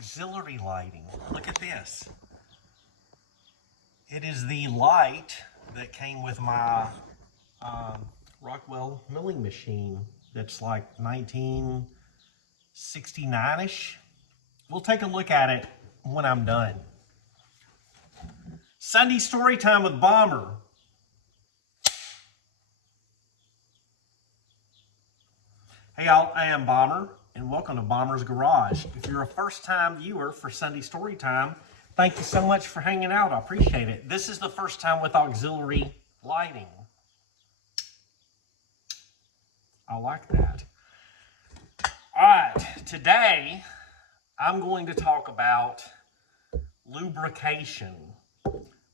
auxiliary lighting. Look at this. It is the light that came with my Rockwell milling machine that's like 1969-ish. We'll take a look at it when I'm done. Sunday story time with Bomber. Hey y'all, I am Bomber, and welcome to Bomber's Garage. If you're a first-time viewer for Sunday story time, thank you so much for hanging out. I appreciate it. This is the first time with auxiliary lighting. I like that. All right, today I'm going to talk about lubrication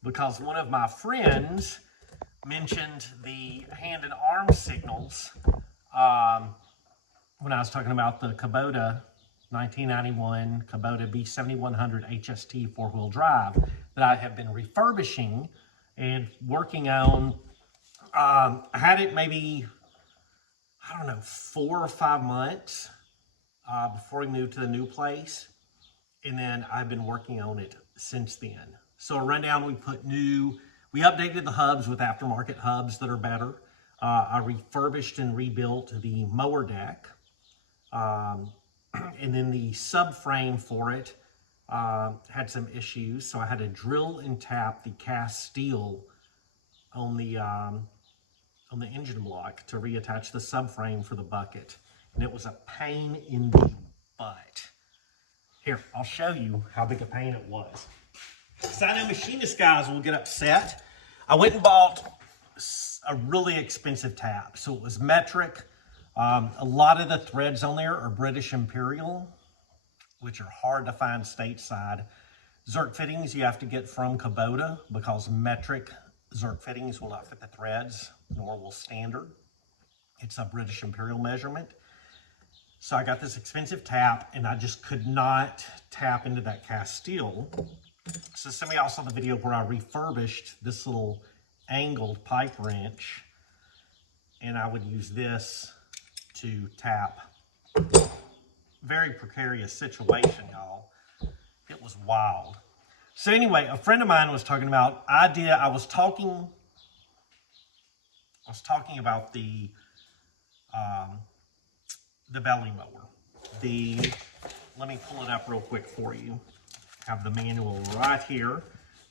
because one of my friends mentioned the hand and arm signals when I was talking about the Kubota 1991 Kubota B7100 HST four-wheel drive that I have been refurbishing and working on. I had it maybe, I don't know, 4 or 5 months before we moved to the new place. And then I've been working on it since then. So a rundown, we updated the hubs with aftermarket hubs that are better. I refurbished and rebuilt the mower deck. And then the subframe for it had some issues, so I had to drill and tap the cast steel on the engine block to reattach the subframe for the bucket, and it was a pain in the butt. Here, I'll show you how big a pain it was. So I know machinist guys will get upset. I went and bought a really expensive tap, so it was metric. A lot of the threads on there are British Imperial, which are hard to find stateside. Zerk fittings you have to get from Kubota because metric Zerk fittings will not fit the threads, nor will standard. It's a British Imperial measurement. So I got this expensive tap and I just could not tap into that cast steel. So some of y'all saw the video where I refurbished this little angled pipe wrench, and I would use this to tap. Very precarious situation, y'all. It was wild. So anyway, a friend of mine was talking about I was talking about the belly mower. Let me pull it up real quick for you. I have the manual right here.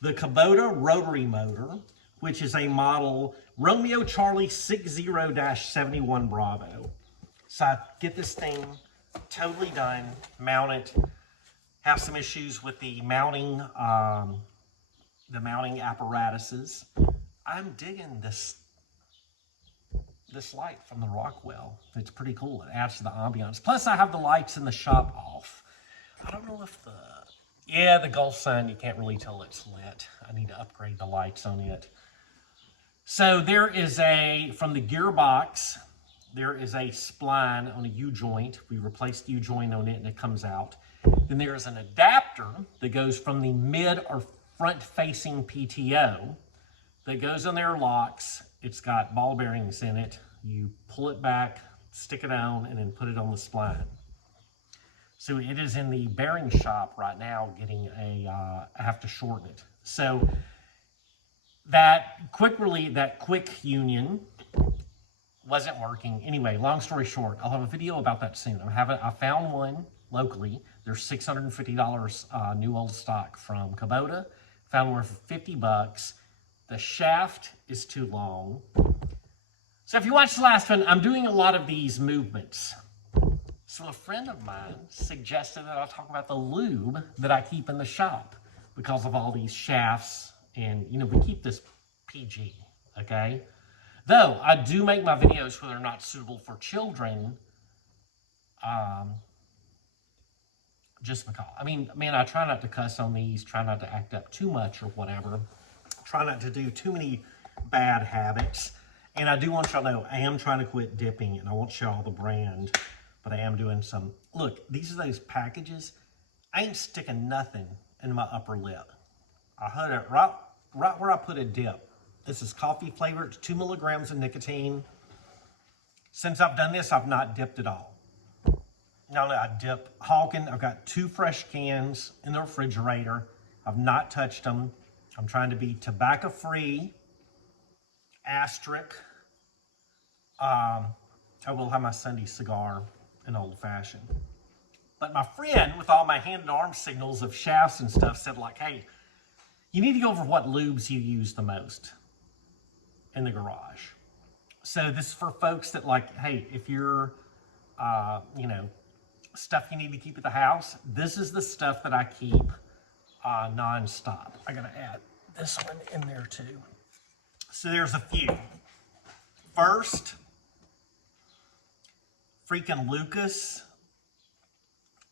The Kubota rotary motor, which is a model Romeo Charlie 60-71 Bravo. So I get this thing totally done, mount it, have some issues with the mounting apparatuses. I'm digging this light from the Rockwell. It's pretty cool. It adds to the ambiance. Plus I have the lights in the shop off. I don't know if the Gulf sign, you can't really tell it's lit. I need to upgrade the lights on it. So there is from the gearbox, there is a spline on a U-joint. We replaced the U-joint on it and it comes out. Then there is an adapter that goes from the mid or front-facing PTO that goes on there, locks. It's got ball bearings in it. You pull it back, stick it on, and then put it on the spline. So it is in the bearing shop right now getting I have to shorten it. So that quick union wasn't working. Anyway, long story short, I'll have a video about that soon. I found one locally. They're $650 new old stock from Kubota. Found one for 50 bucks. The shaft is too long. So if you watched the last one, I'm doing a lot of these movements. So a friend of mine suggested that I talk about the lube that I keep in the shop because of all these shafts, and we keep this PG, okay? Though I do make my videos where they're not suitable for children, just because. I mean, man, I try not to cuss on these, try not to act up too much or whatever. Try not to do too many bad habits. And I do want y'all to know, I am trying to quit dipping, and I won't show all the brand, but I am doing some. Look, these are those packages. I ain't sticking nothing in my upper lip. I had it right where I put a dip. This is coffee flavored. It's 2 milligrams of nicotine. Since I've done this, I've not dipped at all. Now I dip Hawken. I've got 2 fresh cans in the refrigerator. I've not touched them. I'm trying to be tobacco free. Asterisk. I will have my Sunday cigar in old fashioned. But my friend, with all my hand and arm signals of shafts and stuff, said like, hey, you need to go over what lubes you use the most in the garage. So this is for folks that like, hey, if you're, you know, stuff you need to keep at the house, this is the stuff that I keep non-stop. I gotta add this one in there too. So there's a few. First, freaking Lucas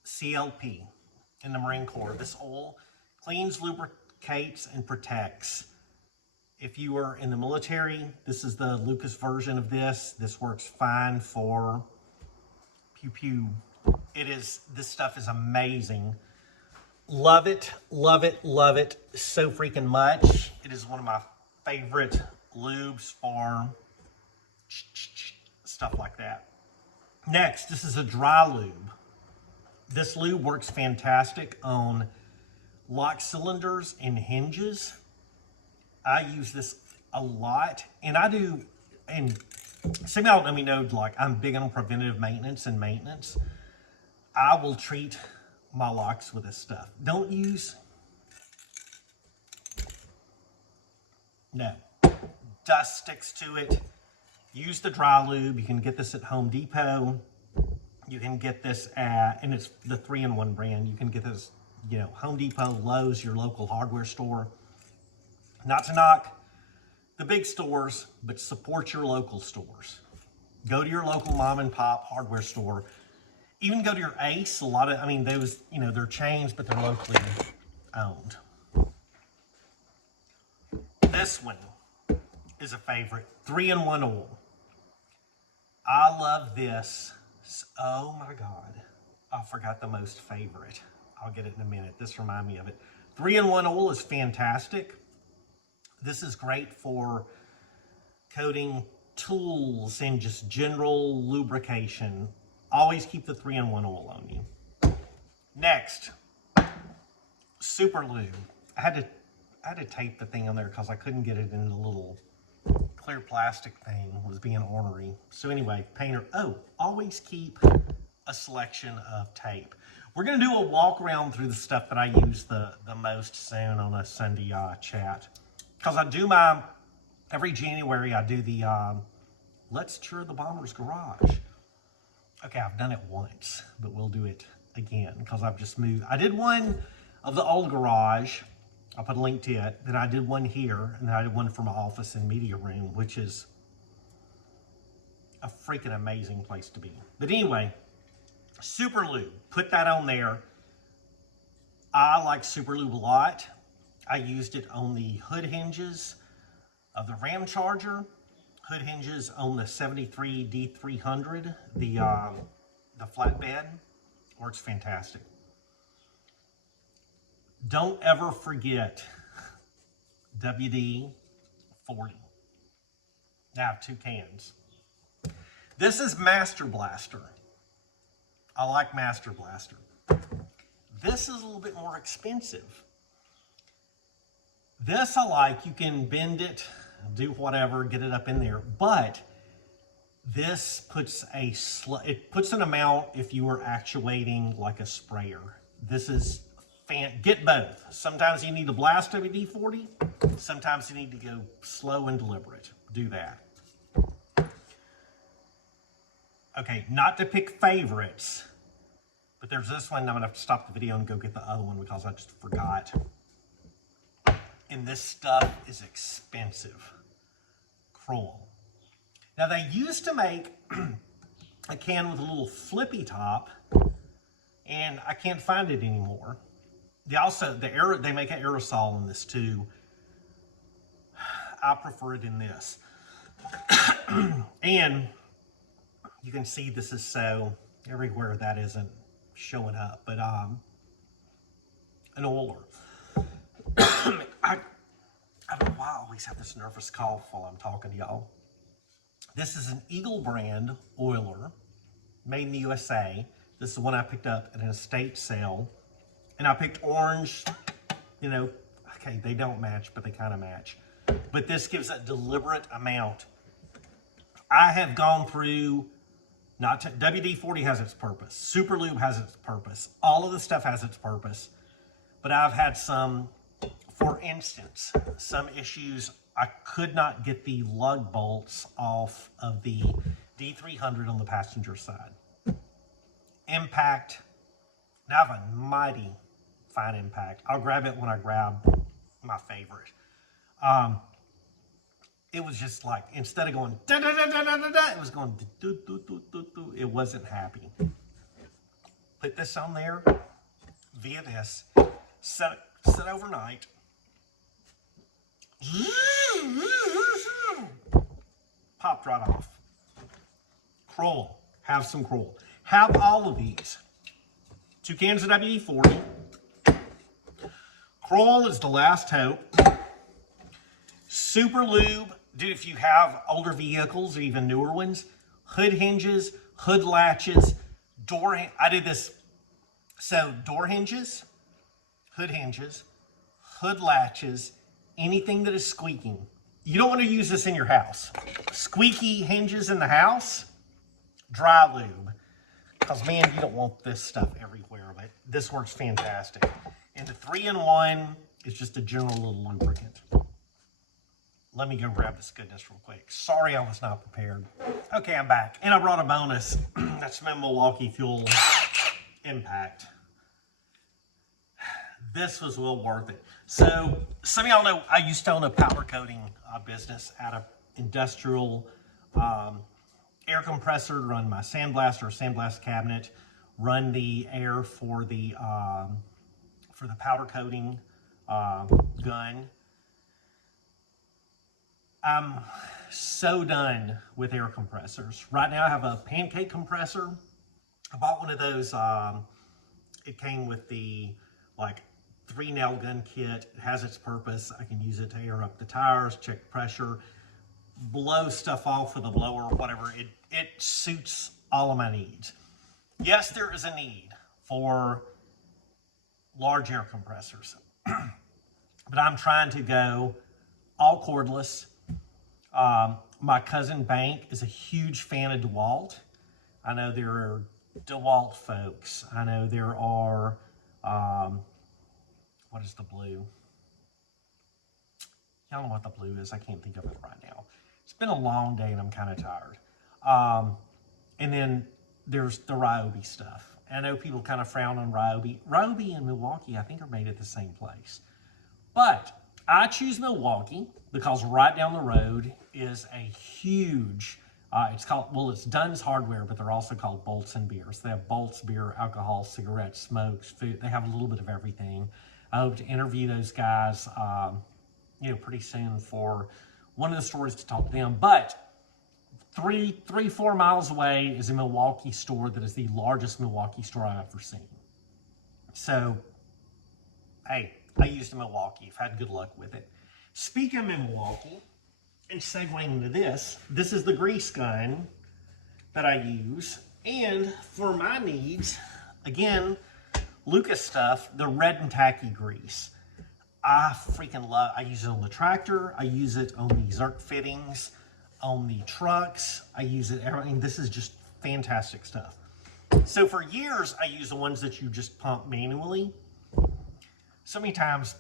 CLP in the Marine Corps. This oil cleans, lubricates, and protects. If you are in the military, this is the Lucas version of this. This works fine for pew pew. This stuff is amazing. Love it, love it, love it so freaking much. It is one of my favorite lubes for stuff like that. Next, this is a dry lube. This lube works fantastic on lock cylinders and hinges. I use this a lot, and I do, and some of y'all let me know, like, I'm big on preventative maintenance and maintenance. I will treat my locks with this stuff. Don't use, no, dust sticks to it. Use the dry lube. You can get this at Home Depot. You can get this at, and it's the 3-in-1 brand. You can get this, you know, Home Depot, Lowe's, your local hardware store. Not to knock the big stores, but support your local stores. Go to your local mom and pop hardware store. Even go to your Ace. A lot of, I mean, those, you know, they're chains, but they're locally owned. This one is a favorite. 3-in-1 oil. I love this. Oh my God. I forgot the most favorite. I'll get it in a minute. This reminds me of it. 3-in-1 oil is fantastic. This is great for coating tools and just general lubrication. Always keep the 3-in-1 oil on you. Next, Super Lube. I had to tape the thing on there because I couldn't get it in the little clear plastic thing. It was being ornery. So anyway, painter. Oh, always keep a selection of tape. We're gonna do a walk around through the stuff that I use the most soon on a Sunday chat. Because I do every January I do the Let's Tour the Bomber's Garage. Okay, I've done it once, but we'll do it again because I've just moved. I did one of the old garage. I'll put a link to it. Then I did one here, and then I did one for my office and media room, which is a freaking amazing place to be. But anyway, Super Lube, put that on there. I like Super Lube a lot. I used it on the hood hinges of the Ram Charger, hood hinges on the 73 D300, the flatbed. Works fantastic. Don't ever forget WD-40. I have 2 cans. This is Master Blaster. I like Master Blaster. This is a little bit more expensive. This I like. You can bend it, do whatever, get it up in there. But this puts it puts an amount if you were actuating like a sprayer. This is get both. Sometimes you need to blast WD-40. Sometimes you need to go slow and deliberate. Do that. Okay, not to pick favorites, but there's this one. I'm gonna have to stop the video and go get the other one because I just forgot. And this stuff is expensive. Kroil. Now they used to make a can with a little flippy top, and I can't find it anymore. They also, they make an aerosol in this too. I prefer it in this. And you can see this is so everywhere that isn't showing up, but an oiler. I don't know why I always have this nervous cough while I'm talking to y'all. This is an Eagle brand oiler, made in the USA. This is the one I picked up at an estate sale. And I picked orange, you know, okay, they don't match, but they kind of match. But this gives a deliberate amount. I have gone through, WD-40 has its purpose. Super Lube has its purpose. All of the stuff has its purpose. But I've had some, for instance, some issues. I could not get the lug bolts off of the D300 on the passenger side. Impact. Now I have a mighty fine impact. I'll grab it when I grab my favorite. It was just like, instead of going da da da da da da da, it was going do do do do do. It wasn't happy. Put this on there via this. Set overnight. Popped right off. Kroil. Have some Kroil. Have all of these. 2 cans of WD-40. Kroil is the last hope. Super Lube, dude, if you have older vehicles or even newer ones, hood hinges, hood latches, I did this. So door hinges, hood latches, anything that is squeaking. You don't want to use this in your house. Squeaky hinges in the house, dry lube. Because, man, you don't want this stuff everywhere, but this works fantastic. And the 3-in-1 is just a general little lubricant. Let me go grab this goodness real quick. Sorry I was not prepared. Okay, I'm back. And I brought a bonus. That's my Milwaukee Fuel Impact. This was well worth it. So, some of y'all know I used to own a powder coating business at an industrial air compressor to run my sandblaster or sandblast cabinet, run the air for the powder coating gun. I'm so done with air compressors. Right now I have a pancake compressor. I bought one of those. It came with the 3-nail gun kit. It has its purpose. I can use it to air up the tires, check pressure, blow stuff off with a blower or whatever. It suits all of my needs. Yes, there is a need for large air compressors, but I'm trying to go all cordless. My cousin Bank is a huge fan of DeWalt. I know there are DeWalt folks. I know there are, what is the blue? I don't know what the blue is. I can't think of it right now. It's been a long day and I'm kind of tired. And then there's the Ryobi stuff. I know people kind of frown on Ryobi. Ryobi and Milwaukee, I think, are made at the same place. But I choose Milwaukee because right down the road is a huge, it's Dunn's Hardware, but they're also called Bolts and Beers. They have Bolts, beer, alcohol, cigarettes, smokes, food. They have a little bit of everything. I hope to interview those guys, pretty soon for one of the stores to talk to them. But 4 miles away is a Milwaukee store that is the largest Milwaukee store I've ever seen. So, hey, I used a Milwaukee. I've had good luck with it. Speaking of Milwaukee, and segueing into this is the grease gun that I use. And for my needs, again, Lucas stuff, the red and tacky grease. I freaking love, I use it on the tractor. I use it on the Zerk fittings, on the trucks. I use it, this is just fantastic stuff. So for years, I used the ones that you just pump manually. So many times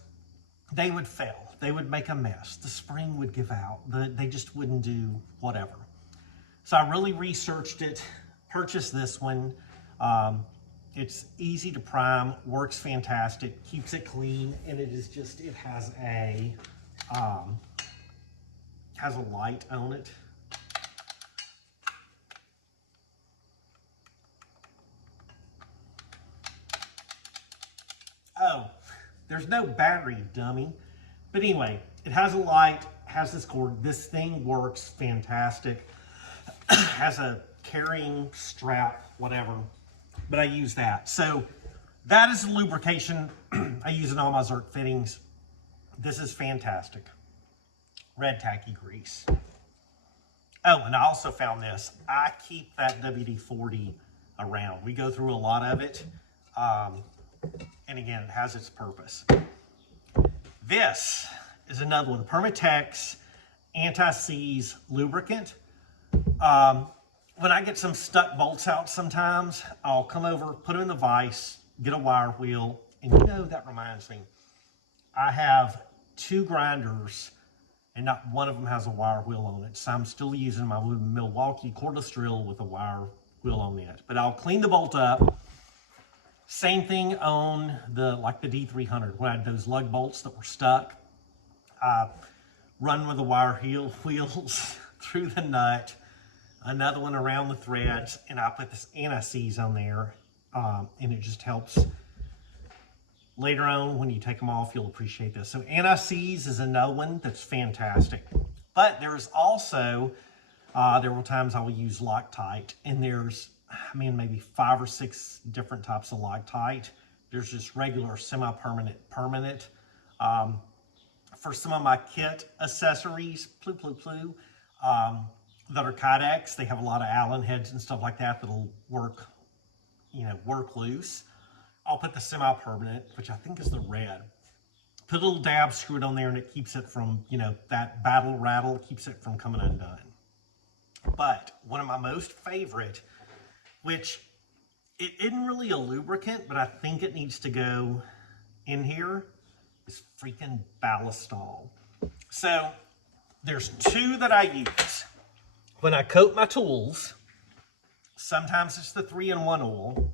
they would fail. They would make a mess. The spring would give out. They just wouldn't do whatever. So I really researched it, purchased this one. It's easy to prime, works fantastic, keeps it clean, and it has a light on it. Oh, there's no battery, dummy. But anyway, it has a light, has this cord. This thing works fantastic. Has a carrying strap, whatever. But I use that. So that is the lubrication I use in all my Zerk fittings. This is fantastic. Red tacky grease. Oh, and I also found this. I keep that WD-40 around. We go through a lot of it. And again, it has its purpose. This is another one, Permatex Anti-Seize Lubricant. When I get some stuck bolts out sometimes, I'll come over, put them in the vise, get a wire wheel, and you know, that reminds me, I have 2 grinders and not one of them has a wire wheel on it. So I'm still using my Milwaukee cordless drill with a wire wheel on it. But I'll clean the bolt up. Same thing on the D300. When I had those lug bolts that were stuck, I run with the wire wheels through the nut, another one around the threads, and I put this anti-seize on there, and it just helps. Later on, when you take them off, you'll appreciate this. So anti-seize is another one that's fantastic. But there's also, there were times I would use Loctite, and there's, I mean, maybe 5 or 6 different types of Loctite. There's just regular semi-permanent, permanent. For some of my kit accessories, that are Kydex, they have a lot of Allen heads and stuff like that that'll work, you know, work loose. I'll put the semi-permanent, which I think is the red. Put a little dab, screw it on there, and it keeps it from, you know, that battle rattle, keeps it from coming undone. But one of my most favorite, which it isn't really a lubricant, but I think it needs to go in here, is freaking Ballistol. So there's 2 that I use. When I coat my tools, sometimes it's the 3-in-1 oil,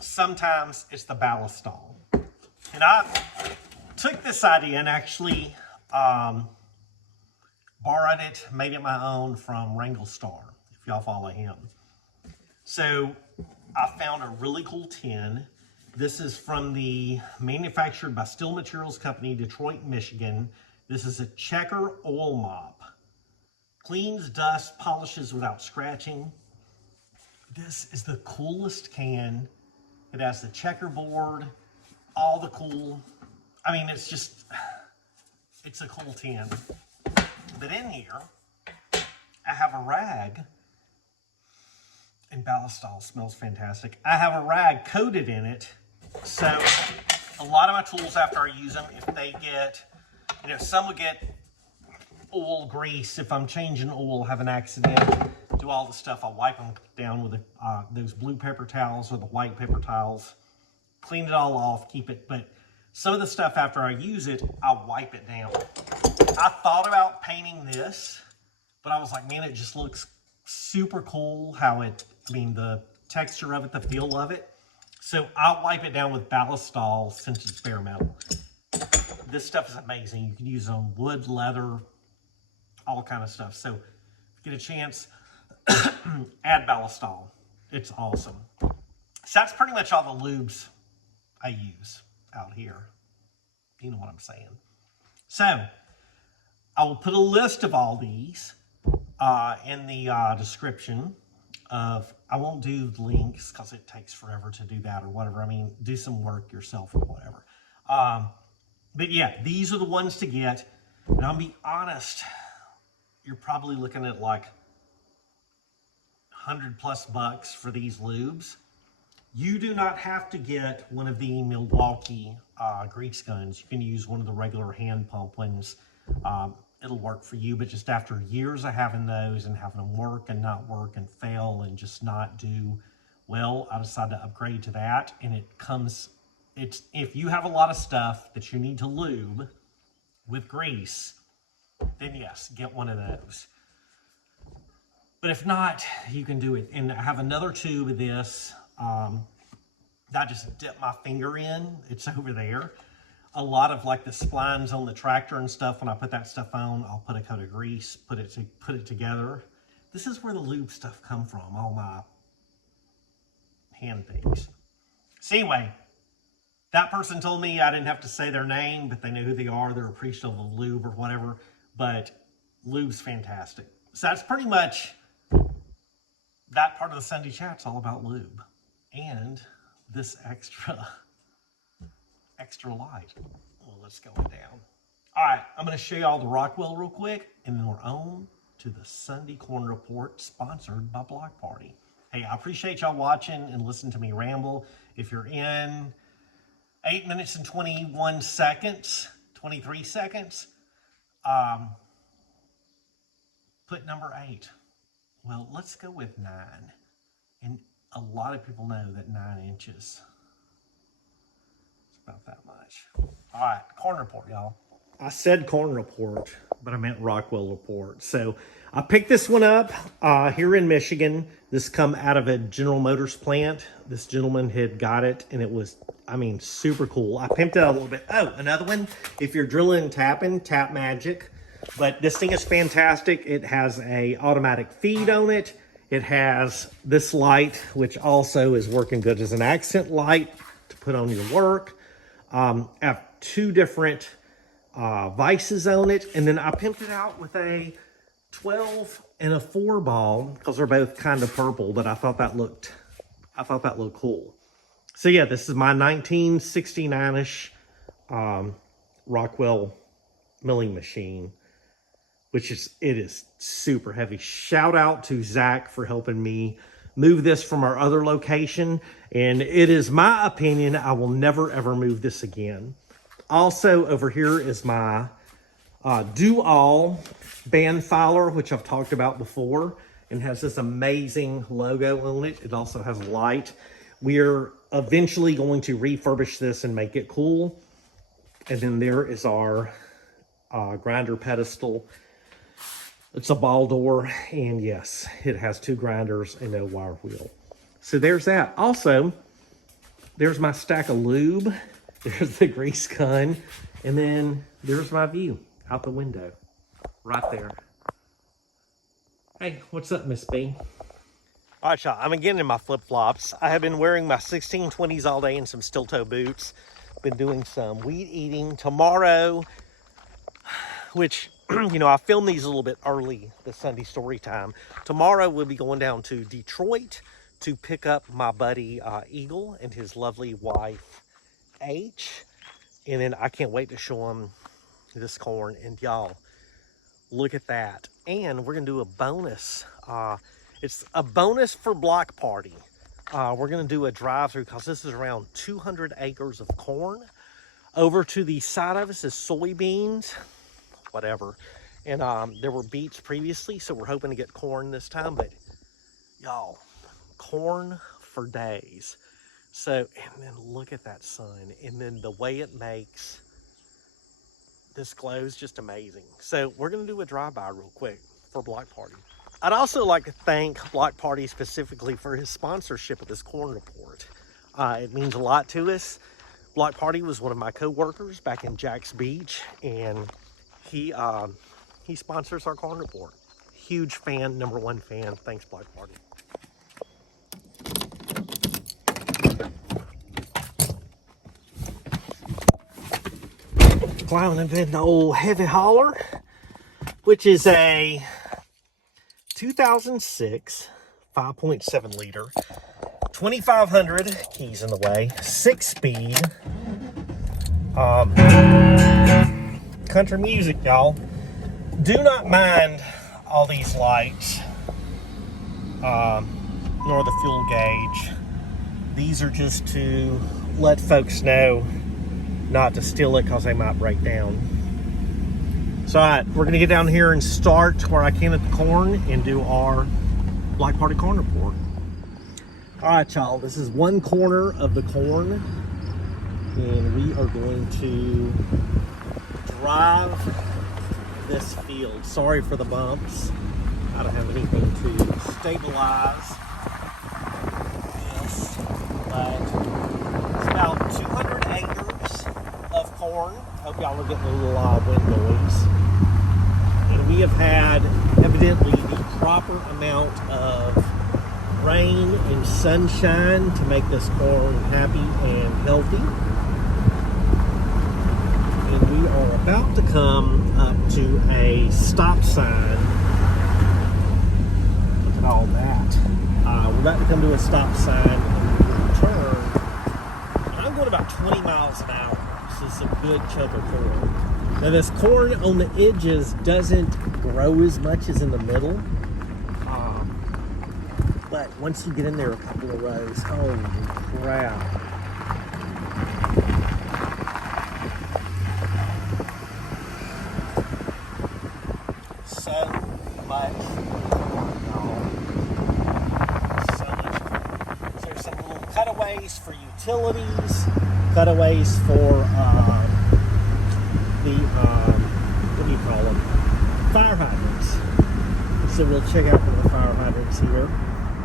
sometimes it's the Ballistol. And I took this idea and actually borrowed it, made it my own from Wrangle Star, if y'all follow him. So I found a really cool tin. This is from the manufactured by Steel Materials Company, Detroit, Michigan. This is a Checker oil mop. Cleans, dust, polishes without scratching. This is the coolest can. It has the checkerboard, all the cool, I mean, it's just, it's a cool tin. But in here, I have a rag, and Ballistol smells fantastic. I have a rag coated in it, so a lot of my tools after I use them, if they get, you know, some will get oil, grease. If I'm changing oil, have an accident, do all the stuff, I'll wipe them down with those blue paper towels or the white paper towels, clean it all off, keep it. But some of the stuff after I use it, I'll wipe it down. I thought about painting this, but I was like, man, it just looks super cool how it, I mean, the texture of it, the feel of it. So I'll wipe it down with Ballistol since it's bare metal. This stuff is amazing. You can use it on wood, leather, all kind of stuff. So if you get a chance, add Ballistol. It's awesome. So that's pretty much all the lubes I use out here. You know what I'm saying. So I will put a list of all these in the description of, I won't do links because it takes forever to do that or whatever. I mean, do some work yourself or whatever. But yeah, these are the ones to get. And I'll be honest, you're probably looking at like $100+ for these lubes. You do not have to get one of the Milwaukee Grease Guns. You can use one of the regular hand pump ones. It'll work for you, but just after years of having those and having them work and not work and fail and just not do well, I decided to upgrade to that. And it comes, it's, if you have a lot of stuff that you need to lube with grease, then yes, get one of those. But if not, you can do it. And I have another tube of this. I just dip my finger in. It's over there. A lot of like the splines on the tractor and stuff, when I put that stuff on, I'll put a coat of grease, put it together. This is where the lube stuff come from, all my hand things. So anyway, that person told me I didn't have to say their name, but they know who they are. They're appreciative of lube or whatever. But lube's fantastic. So that's pretty much that part of the Sunday chat's all about lube and this extra light. Well, let's go down. All right, I'm going to show you all the Rockwell real quick, and then we're on to the Sunday Corn Report, sponsored by Block Party. Hey, I appreciate y'all watching and listening to me ramble. If you're in 8 minutes and 21 seconds, 23 seconds, put number 8. Well, let's go with 9. And a lot of people know that 9 inches is about that much. All right, corn report, y'all. I said corn report, but I meant Rockwell report. So I picked this one up here in Michigan. This come out of a General Motors plant. This gentleman had got it, and it was, I mean, super cool. I pimped it out a little bit. Oh, another one. If you're drilling and tapping, Tap Magic. But this thing is fantastic. It has a automatic feed on it. It has this light, which also is working good as an accent light to put on your work. I have 2 different vices on it, and then I pimped it out with a 12 and a 4 ball because they're both kind of purple, but I thought that looked cool. So yeah, this is my 1969-ish Rockwell milling machine, which is super heavy. Shout out to Zach for helping me move this from our other location, and it is my opinion I will never ever move this again. Also over here is my do-all band filer, which I've talked about before, and has this amazing logo on it. It also has light. We're eventually going to refurbish this and make it cool. And then there is our grinder pedestal. It's a ball door, and yes, it has 2 grinders and no wire wheel. So there's that. Also, there's my stack of lube. There's the grease gun, and then there's my view out the window, right there. Hey, what's up, Miss B? All right, y'all, I'm again in my flip-flops. I have been wearing my 1620s all day and some steel-toe boots. Been doing some weed eating. Tomorrow, which, you know, I filmed these a little bit early, the Sunday story time. Tomorrow we'll be going down to Detroit to pick up my buddy Eagle and his lovely wife, H. And then I can't wait to show him this corn. And y'all, look at that. And we're gonna do a bonus. It's a bonus for block party. We're gonna do a drive-through because this is around 200 acres of corn. Over to the side of us is soybeans, whatever. And there were beets previously, so we're hoping to get corn this time. But y'all, corn for days. So, and then look at that sun, and then the way it makes this glow is just amazing. So we're gonna do a drive-by real quick for Block Party. I'd also like to thank Block Party specifically for his sponsorship of this corn report. It means a lot to us. Block Party was one of my co-workers back in Jack's Beach, and he sponsors our corn report. Huge fan, #1 fan. Thanks, Block Party. Climbing in the old heavy hauler, which is a 2006 5.7 liter, 2,500 keys in the way, 6-speed, country music, y'all. Do not mind all these lights, nor the fuel gauge. These are just to let folks know not to steal it because they might break down. So, all right, we're gonna get down here and start where I can at the corn and do our Block Party corn report. All right, y'all, this is one corner of the corn, and we are going to drive this field. Sorry for the bumps. I don't have anything to stabilize this, but it's about 200 acres of corn. Hope y'all are getting a little wind noise. And we have had evidently the proper amount of rain and sunshine to make this corn happy and healthy. And we are about to come up to a stop sign. Look at all that. We're about to come to a stop sign and we turn. And I'm going about 20 miles an hour. So it's a good chunk of corn. Now this corn on the edges doesn't grow as much as in the middle. But once you get in there a couple of rows, holy crap. So much fun, y'all. So much fun. So there's some little cutaways for utilities, cutaways for what do you call them? Fire hydrants. So we'll check out one of the fire hydrants here.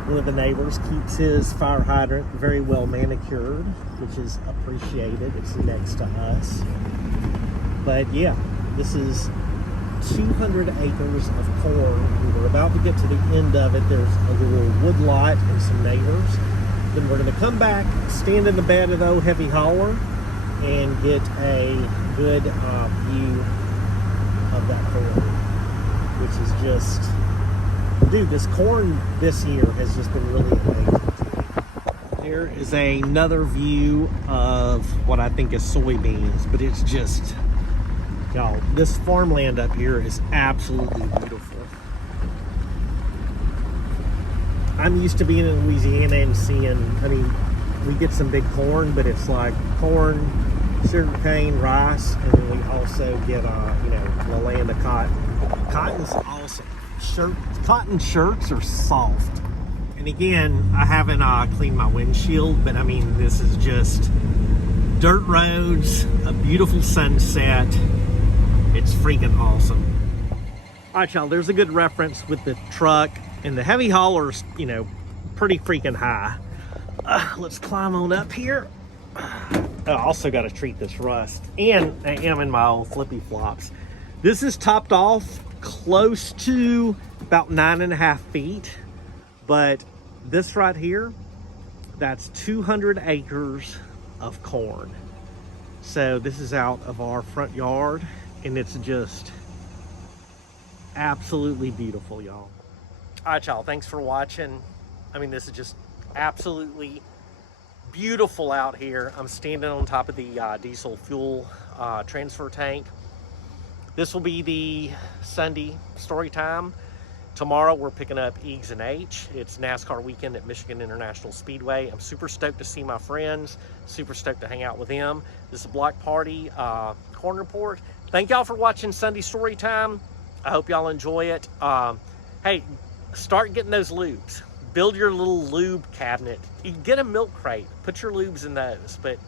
One of the neighbors keeps his fire hydrant very well manicured, which is appreciated. It's next to us. But yeah, this is 200 acres of corn. We're about to get to the end of it. There's a little wood lot and some neighbors. Then we're going to come back, stand in the bed of the old heavy hauler, and get a good view of that corn, which is just, dude, this corn this year has just been really amazing to me. Here is another view of what I think is soybeans, but it's just, y'all, this farmland up here is absolutely beautiful. I'm used to being in Louisiana and seeing, I mean, we get some big corn, but it's like corn, sugarcane, rice, and then we also get, you know, the land of cotton. Cotton's awesome. Cotton shirts are soft. And again, I haven't cleaned my windshield, but I mean, this is just dirt roads, a beautiful sunset. It's freaking awesome. All right, y'all, there's a good reference with the truck, and the heavy hauler's, you know, pretty freaking high. Let's climb on up here. I also got to treat this rust, and I am in my old flippy flops. This is topped off close to about 9.5 feet, but this right here, that's 200 acres of corn. So this is out of our front yard, and it's just absolutely beautiful, y'all. All right, y'all, thanks for watching. I mean, this is just absolutely beautiful out here. I'm standing on top of the diesel fuel transfer tank. This will be the Sunday story time. Tomorrow we're picking up Eags and H. It's NASCAR weekend at Michigan International Speedway. I'm super stoked to see my friends, super stoked to hang out with them. This is a block party corn report. Thank y'all for watching Sunday story time. I hope y'all enjoy it. Hey, start getting those lubes. Build your little lube cabinet. You get a milk crate. Put your lubes in those, but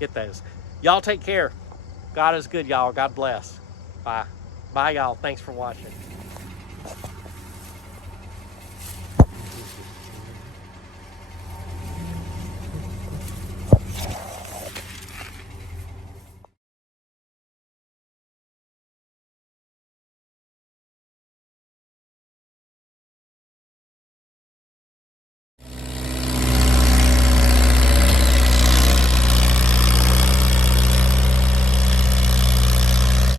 get those. Y'all take care. God is good, y'all. God bless. Bye. Bye, y'all. Thanks for watching.